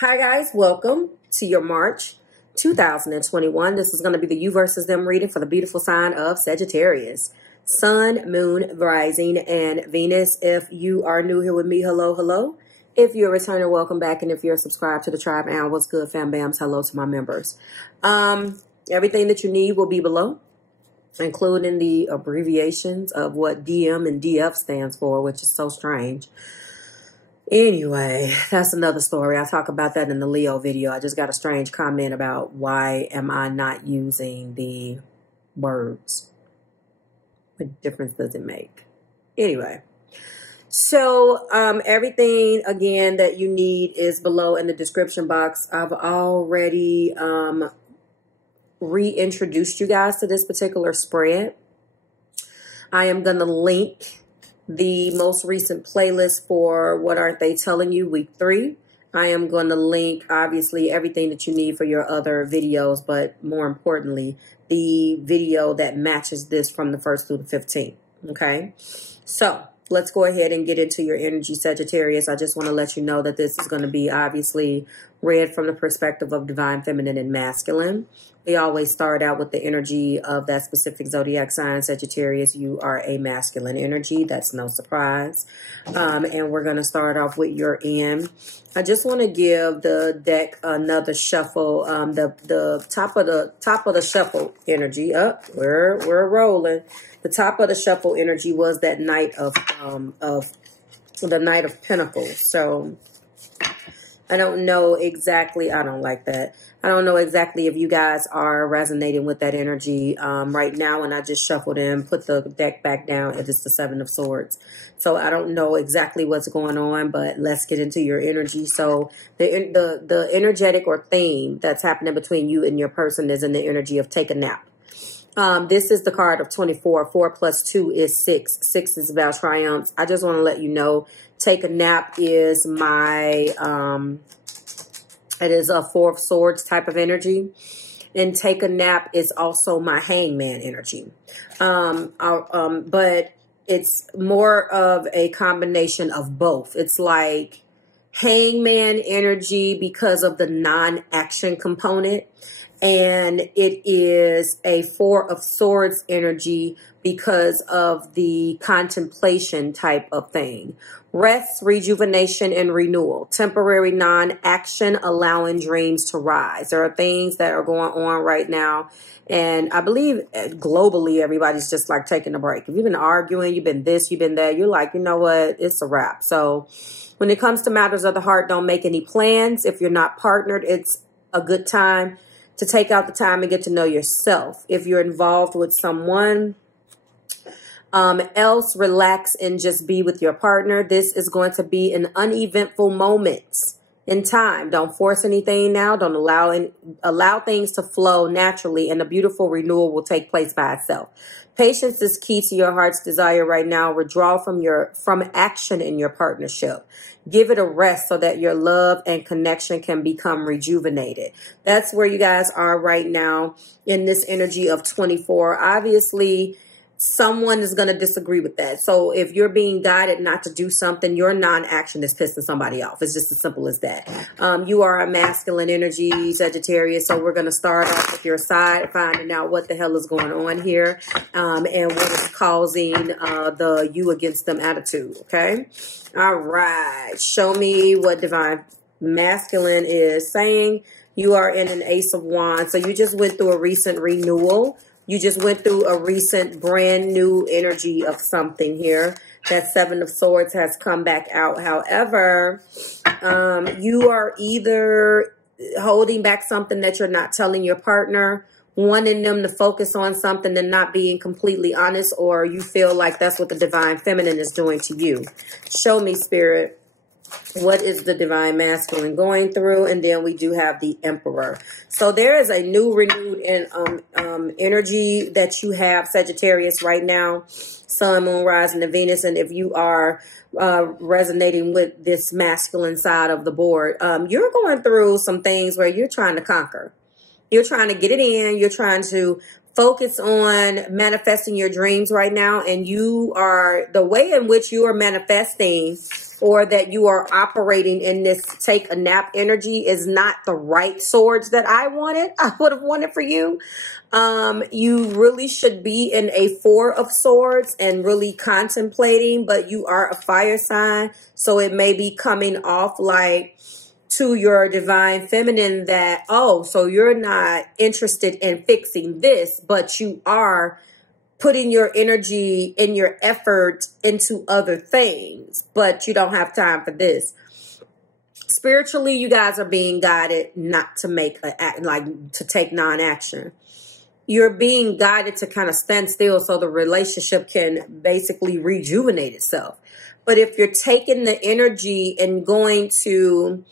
Hi guys, welcome to your March 2021. This is going to be the you versus them reading for the beautiful sign of Sagittarius. Sun, Moon, Rising, and Venus. If you are new here with me, hello, hello. If you're a returner, welcome back. And if you're subscribed to the tribe, and what's good, fam bams, hello to my members. Everything that you need will be below, including the abbreviations of what DM and DF stands for, which is so strange. Anyway, that's another story. I'll talk about that in the Leo video. I just got a strange comment about why am I not using the words. What difference does it make? Anyway, so everything, again, that you need is below in the description box. I've already reintroduced you guys to this particular spread. I am going to link the most recent playlist for What Aren't They Telling You, week 3. I am going to link, obviously, everything that you need for your other videos, but more importantly, the video that matches this from the 1st through the 15th. Okay, so let's go ahead and get into your energy, Sagittarius. I just want to let you know that this is going to be obviously read from the perspective of divine feminine and masculine. We always start out with the energy of that specific zodiac sign. Sagittarius, you are a masculine energy. That's no surprise. And we're going to start off with your end. I just want to give the deck another shuffle. The top of the shuffle energy. We're rolling. The top of the shuffle energy was that Knight of the Knight of Pentacles. So I don't know exactly. I don't like that. I don't know exactly if you guys are resonating with that energy right now. And I just shuffled in, put the deck back down. It is the 7 of Swords. So I don't know exactly what's going on, but let's get into your energy. So the energetic or theme that's happening between you and your person is in the energy of take a nap. This is the card of 24. 4 plus 2 is 6. 6 is about triumphs. I just want to let you know, take a nap is my, it is a 4 of Swords type of energy. And take a nap is also my hangman energy. But it's more of a combination of both. It's like hangman energy because of the non-action component. And it is a 4 of Swords energy because of the contemplation type of thing. Rest, rejuvenation, and renewal. Temporary non-action, allowing dreams to rise. There are things that are going on right now. And I believe globally, everybody's just like taking a break. If you've been arguing, you've been this, you've been that, you're like, you know what? It's a wrap. So when it comes to matters of the heart, don't make any plans. If you're not partnered, it's a good time to take out the time and get to know yourself. If you're involved with someone else, relax and just be with your partner. This is going to be an uneventful moment in time. Don't force anything now. Don't allow things to flow naturally, and a beautiful renewal will take place by itself. Patience is key to your heart's desire right now. Withdraw from action in your partnership. Give it a rest so that your love and connection can become rejuvenated. That's where you guys are right now in this energy of 24. Obviously, someone is going to disagree with that. So if you're being guided not to do something, your non-action is pissing somebody off. It's just as simple as that. You are a masculine energy, Sagittarius. So we're going to start off with your side, finding out what the hell is going on here and what is causing the you against them attitude. Okay. All right. Show me what divine masculine is saying. You are in an Ace of Wands. So you just went through a recent renewal. You just went through a recent brand new energy of something here. That 7 of Swords has come back out. However, you are either holding back something that you're not telling your partner, wanting them to focus on something and not being completely honest, or you feel like that's what the divine feminine is doing to you. Show me, Spirit. What is the divine masculine going through? And then we do have the Emperor. So there is a new renewed energy that you have, Sagittarius, right now. Sun, Moon, Rising, and Venus. And if you are resonating with this masculine side of the board, you're going through some things where you're trying to conquer. You're trying to get it in. You're trying to Focus on manifesting your dreams right now. And you are, the way in which you are manifesting or that you are operating in this take a nap energy is not the right swords that I would have wanted for you. You really should be in a 4 of swords and really contemplating, but you are a fire sign. So it may be coming off like to your divine feminine that, oh, so you're not interested in fixing this, but you are putting your energy and your effort into other things, but you don't have time for this. Spiritually, you guys are being guided not to make to take non-action. You're being guided to kind of stand still so the relationship can basically rejuvenate itself. But if you're taking the energy and going to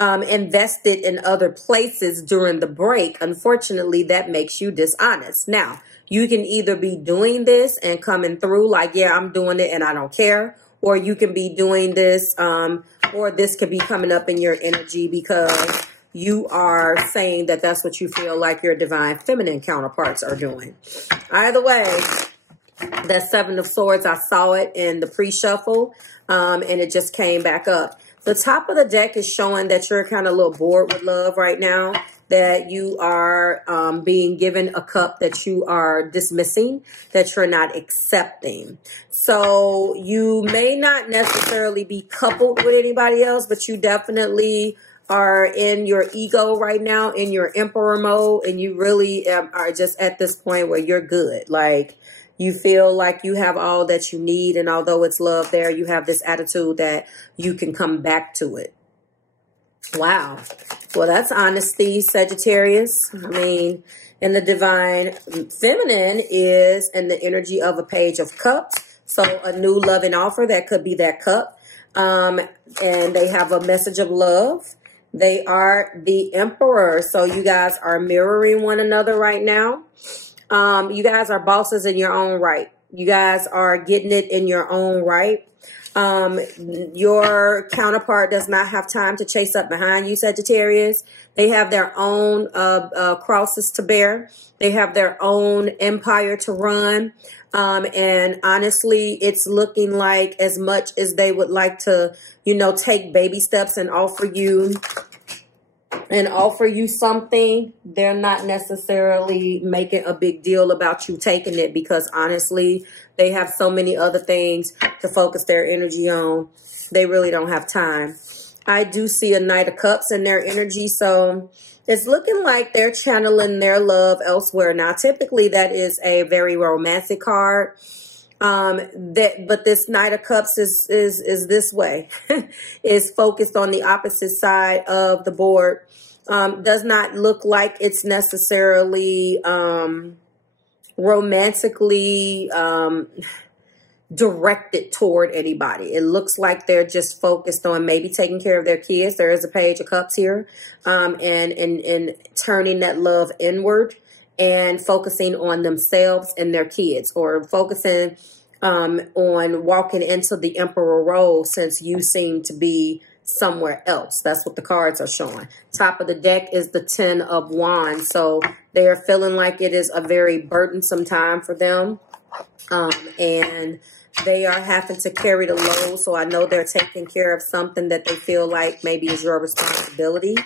invest it in other places during the break, unfortunately, that makes you dishonest. Now, you can either be doing this and coming through like, yeah, I'm doing it and I don't care. Or you can be doing this, or this could be coming up in your energy because you are saying that that's what you feel like your divine feminine counterparts are doing. Either way, that 7 of swords, I saw it in the pre-shuffle, and it just came back up. The top of the deck is showing that you're kind of a little bored with love right now, that you are being given a cup that you are dismissing, that you're not accepting. So you may not necessarily be coupled with anybody else, but you definitely are in your ego right now, in your emperor mode, and you really are just at this point where you're good. Like, you feel like you have all that you need, and although it's love there, you have this attitude that you can come back to it. Wow. Well, that's honesty, Sagittarius. I mean, and the divine feminine is in the energy of a page of cups. So a new loving offer, that could be that cup. And they have a message of love. They are the emperor. So you guys are mirroring one another right now. You guys are bosses in your own right. You guys are getting it in your own right. Your counterpart does not have time to chase up behind you, Sagittarius. They have their own crosses to bear. They have their own empire to run. And honestly, it's looking like as much as they would like to, you know, take baby steps and offer you something, they're not necessarily making a big deal about you taking it, because honestly, they have so many other things to focus their energy on. They really don't have time. I do see a Knight of Cups in their energy, so it's looking like they're channeling their love elsewhere. Now, typically that is a very romantic card. But this Knight of Cups is this way, is focused on the opposite side of the board. Does not look like it's necessarily romantically directed toward anybody. It looks like they're just focused on maybe taking care of their kids. There is a Page of Cups here, and turning that love inward and focusing on themselves and their kids, or focusing on walking into the emperor role, since you seem to be somewhere else. That's what the cards are showing. Top of the deck is the 10 of Wands. So they are feeling like it is a very burdensome time for them. And they are having to carry the load. So I know they're taking care of something that they feel like maybe is your responsibility.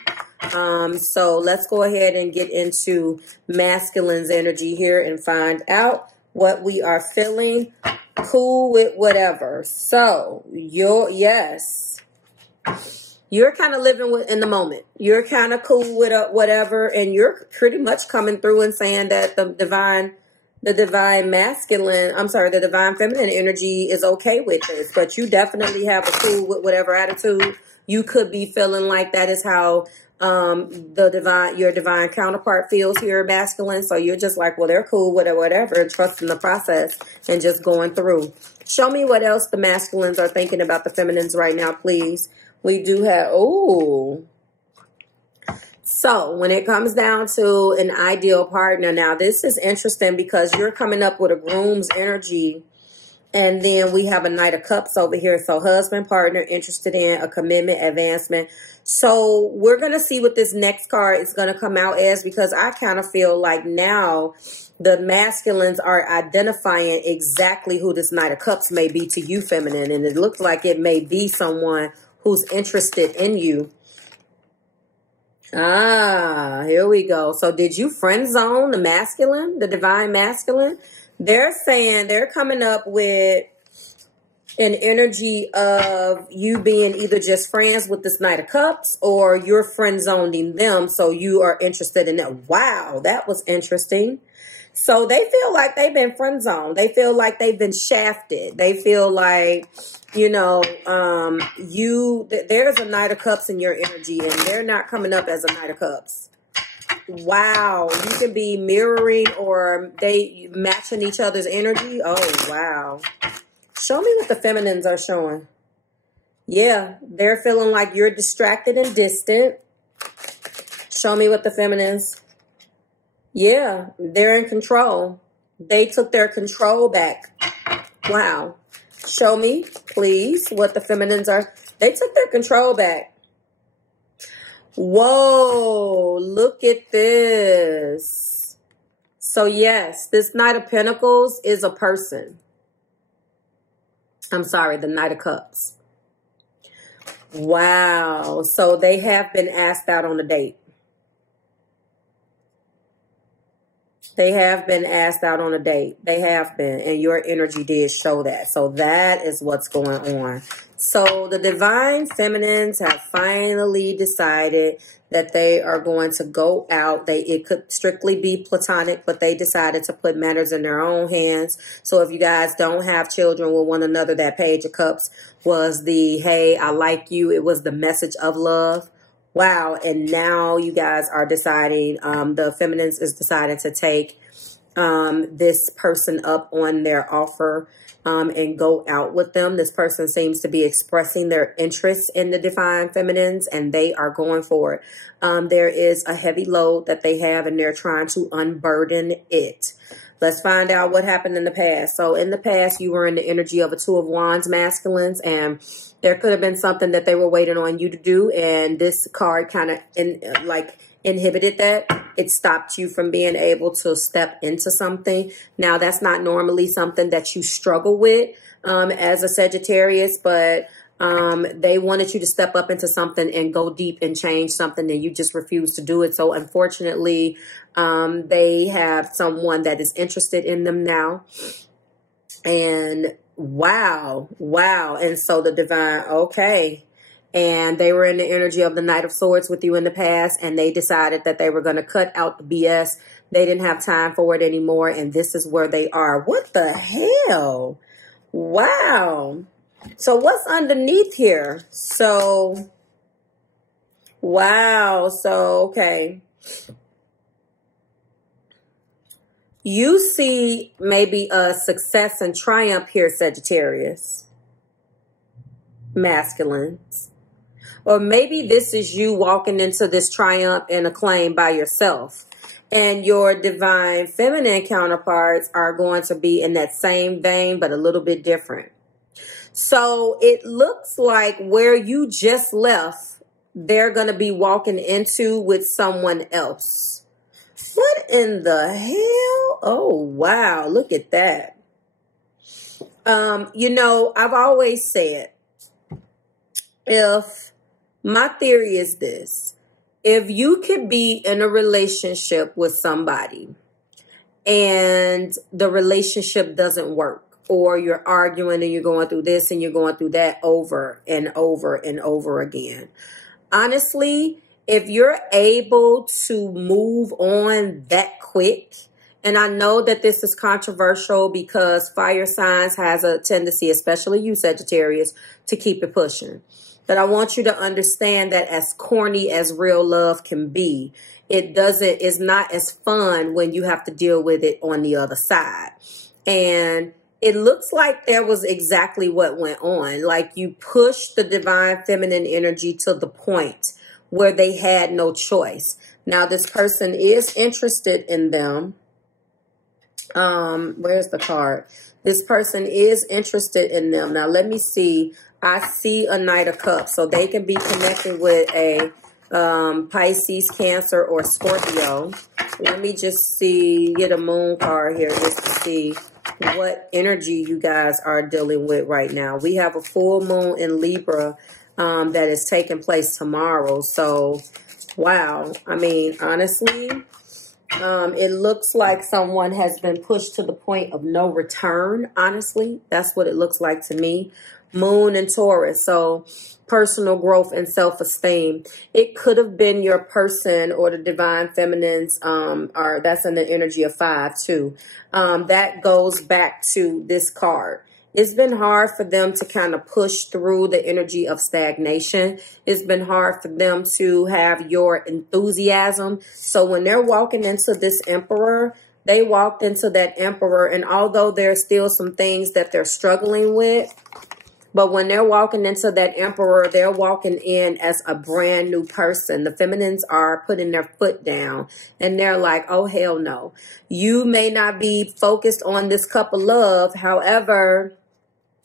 So let's go ahead and get into masculine's energy here and find out what we are feeling. Cool with whatever. So you're kind of living in the moment. You're kind of cool with whatever, and you're pretty much coming through and saying that the divine feminine energy is okay with this, but you definitely have a cool with whatever attitude. You could be feeling like that is how your divine counterpart feels here, masculine. So you're just like, well, they're cool with whatever, and trusting the process and just going through. Show me what else the masculines are thinking about the feminines right now, please. We do have, so when it comes down to an ideal partner, now this is interesting because you're coming up with a groom's energy And then we have a Knight of Cups over here. So husband, partner, interested in a commitment, advancement. So we're going to see what this next card is going to come out as, because I kind of feel like now the masculines are identifying exactly who this Knight of Cups may be to you, feminine. And it looks like it may be someone who's interested in you. Ah, here we go. So did you friend zone the masculine, the divine masculine? They're saying they're coming up with an energy of you being either just friends with this Knight of Cups, or you're friend zoning them, so you are interested in that. Wow, that was interesting. So they feel like they've been friend zoned. They feel like they've been shafted. They feel like, you know, there's a Knight of Cups in your energy, and they're not coming up as a Knight of Cups. Wow, you can be mirroring or they matching each other's energy. Oh, wow. Show me what the feminines are showing. Yeah, they're feeling like you're distracted and distant. Show me what the feminines. Yeah, they're in control. They took their control back. Wow. Show me, please, what the feminines are. They took their control back. Whoa, look at this. So yes, this Knight of Pentacles is a person. I'm sorry, the Knight of Cups. Wow. So they have been asked out on a date. They have been asked out on a date. They have been. And your energy did show that. So that is what's going on. So the divine feminines have finally decided that they are going to go out. It could strictly be platonic, but they decided to put matters in their own hands. So if you guys don't have children with one another, that Page of Cups was the, hey, I like you. It was the message of love. Wow. And now you guys are deciding, the feminines is deciding to take this person up on their offer and go out with them. This person seems to be expressing their interest in the divine feminines, and they are going for it. There is a heavy load that they have, and they're trying to unburden it. Let's find out what happened in the past. So in the past, you were in the energy of a Two of Wands masculines, and there could have been something that they were waiting on you to do, and this card kind of inhibited that. It stopped you from being able to step into something. Now, that's not normally something that you struggle with as a Sagittarius, but they wanted you to step up into something and go deep and change something, and you just refused to do it. So unfortunately, they have someone that is interested in them now. And wow. And so the divine, okay. And they were in the energy of the Knight of Swords with you in the past, and they decided that they were going to cut out the BS. They didn't have time for it anymore, and this is where they are. What the hell? Wow. So what's underneath here? So, wow. So, okay. You see maybe a success and triumph here, Sagittarius. Masculines. Or maybe this is you walking into this triumph and acclaim by yourself. And your divine feminine counterparts are going to be in that same vein, but a little bit different. So it looks like where you just left, they're going to be walking into with someone else. What in the hell? Oh, wow. Look at that. You know, I've always said, my theory is this: if you could be in a relationship with somebody and the relationship doesn't work, or you're arguing and you're going through this and you're going through that over and over and over again, honestly, if you're able to move on that quick, and I know that this is controversial because fire signs has a tendency, especially you Sagittarius, to keep it pushing. But I want you to understand that as corny as real love can be, it's not as fun when you have to deal with it on the other side. And it looks like there was exactly what went on. Like you pushed the divine feminine energy to the point where they had no choice. Now this person is interested in them. Where's the card? This person is interested in them. Now, let me see. I see a Knight of Cups. So they can be connected with a Pisces, Cancer, or Scorpio. Let me just see, get a moon card here just to see what energy you guys are dealing with right now. We have a full moon in Libra that is taking place tomorrow. So, wow. I mean, honestly, it looks like someone has been pushed to the point of no return. Honestly, that's what it looks like to me. Moon and Taurus. So personal growth and self-esteem. It could have been your person or the divine feminines, or that's in the energy of 5 too. That goes back to this card. It's been hard for them to kind of push through the energy of stagnation. It's been hard for them to have your enthusiasm. So when they're walking into this Emperor, they walked into that Emperor, and although there's still some things that they're struggling with, but when they're walking into that Emperor, they're walking in as a brand new person. The feminines are putting their foot down and they're like, oh, hell no. You may not be focused on this cup of love. However,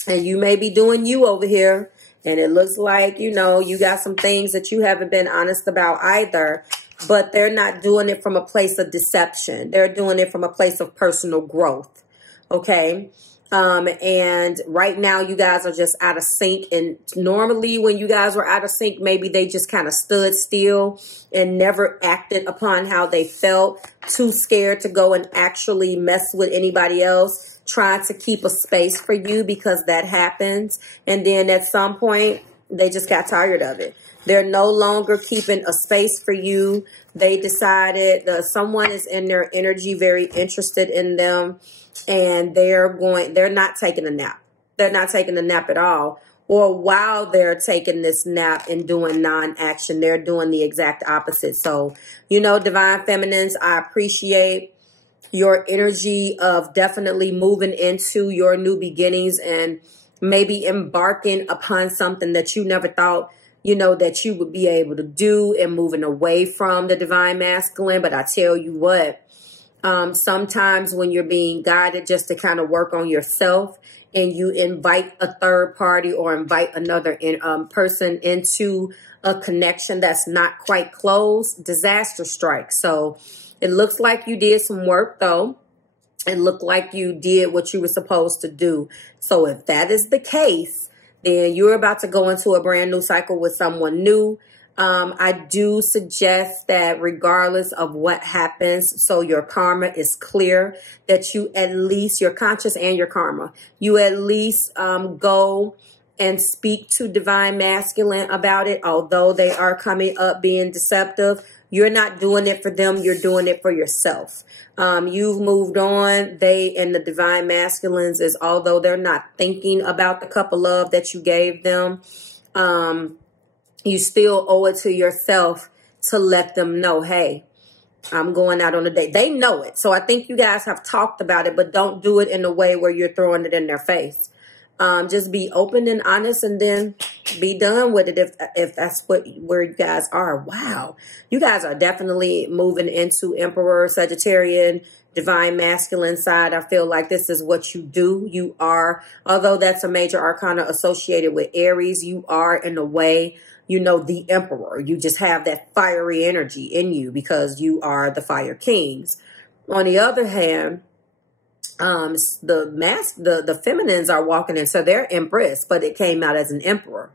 and you may be doing you over here. And it looks like, you know, you got some things that you haven't been honest about either. But they're not doing it from a place of deception. They're doing it from a place of personal growth. Okay. And right now you guys are just out of sync. And normally when you guys were out of sync, maybe they just kind of stood still and never acted upon how they felt, too scared to go and actually mess with anybody else, trying to keep a space for you, because that happens. And then at some point they just got tired of it. They're no longer keeping a space for you. They decided that someone is in their energy, very interested in them. And they're not taking a nap. They're not taking a nap at all. Or while they're taking this nap and doing non-action, they're doing the exact opposite. So, you know, divine feminines, I appreciate your energy of definitely moving into your new beginnings and maybe embarking upon something that you never thought, you know, that you would be able to do, and moving away from the divine masculine. But I tell you what, sometimes when you're being guided just to kind of work on yourself, and you invite a third party or invite another person into a connection that's not quite closed, disaster strikes. So it looks like you did some work, though. It looked like you did what you were supposed to do. So if that is the case, then you're about to go into a brand new cycle with someone new. I do suggest that regardless of what happens, so your karma is clear, that you at least, your conscious and your karma, you at least go and speak to divine masculine about it. Although they are coming up being deceptive, you're not doing it for them. You're doing it for yourself. You've moved on. They and the divine masculines is, although they're not thinking about the cup of love that you gave them, you still owe it to yourself to let them know, hey, I'm going out on a date. They know it. So I think you guys have talked about it, but don't do it in a way where you're throwing it in their face. Just be open and honest, and then be done with it if that's where you guys are. Wow. You guys are definitely moving into Emperor, Sagittarian, divine masculine side. I feel like this is what you do. You are, although that's a major arcana associated with Aries, you are in a way, you know, the Emperor. You just have that fiery energy in you because you are the Fire Kings. On the other hand, the feminines are walking in, so they're Empress, but it came out as an Emperor.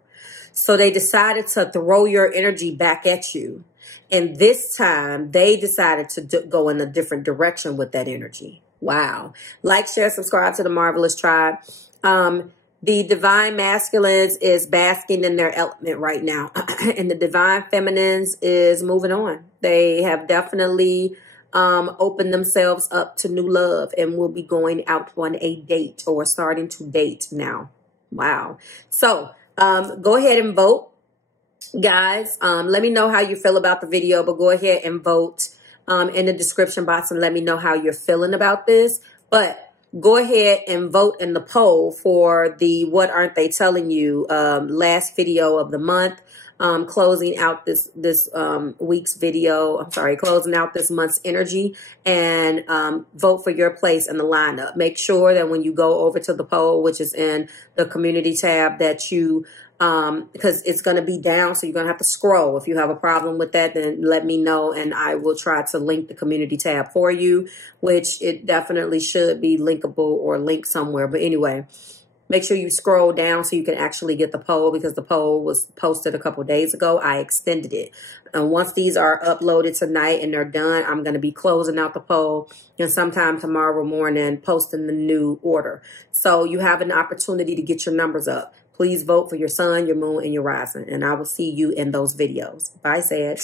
So they decided to throw your energy back at you. And this time they decided to go in a different direction with that energy. Wow. Like, share, subscribe to the Marvelous Tribe. The divine masculines is basking in their element right now. And the divine feminines is moving on. They have definitely opened themselves up to new love and will be going out on a date or starting to date now. Wow. So go ahead and vote, guys. Let me know how you feel about the video, but go ahead and vote in the description box and let me know how you're feeling about this. But go ahead and vote in the poll for the What Aren't They Telling You last video of the month. closing out this week's video. I'm sorry, closing out this month's energy, and vote for your place in the lineup. Make sure that when you go over to the poll, which is in the community tab, that you because it's going to be down, so you're going to have to scroll. If you have a problem with that, then let me know, and I will try to link the community tab for you, which it definitely should be linkable or linked somewhere. But anyway, make sure you scroll down so you can actually get the poll, because the poll was posted a couple days ago. I extended it. And once these are uploaded tonight and they're done, I'm going to be closing out the poll, and sometime tomorrow morning posting the new order. So you have an opportunity to get your numbers up. Please vote for your sun, your moon, and your rising. And I will see you in those videos. Bye, Sag.